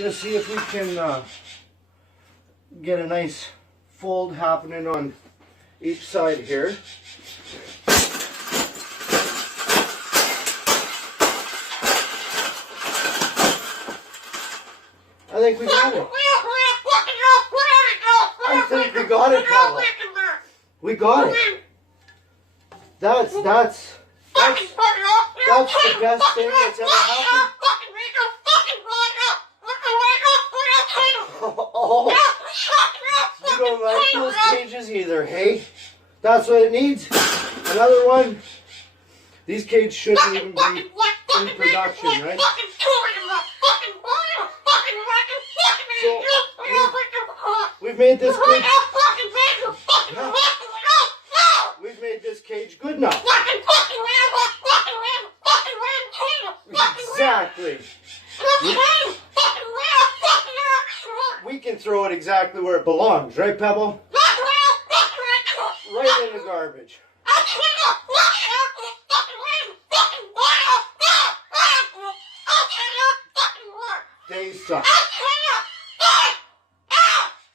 Just see if we can get a nice fold happening on each side here. I think we got it. I think we got it, Paula. We got it. That's the best thing that's ever happened. Oh, you don't like those cages either, hey? That's what it needs. Another one. These cages shouldn't even be in production, right? So, we've made this cage. Yeah. We've made this cage good enough. Exactly. We can throw it exactly where it belongs, right, Pebble? Right in the garbage. They suck.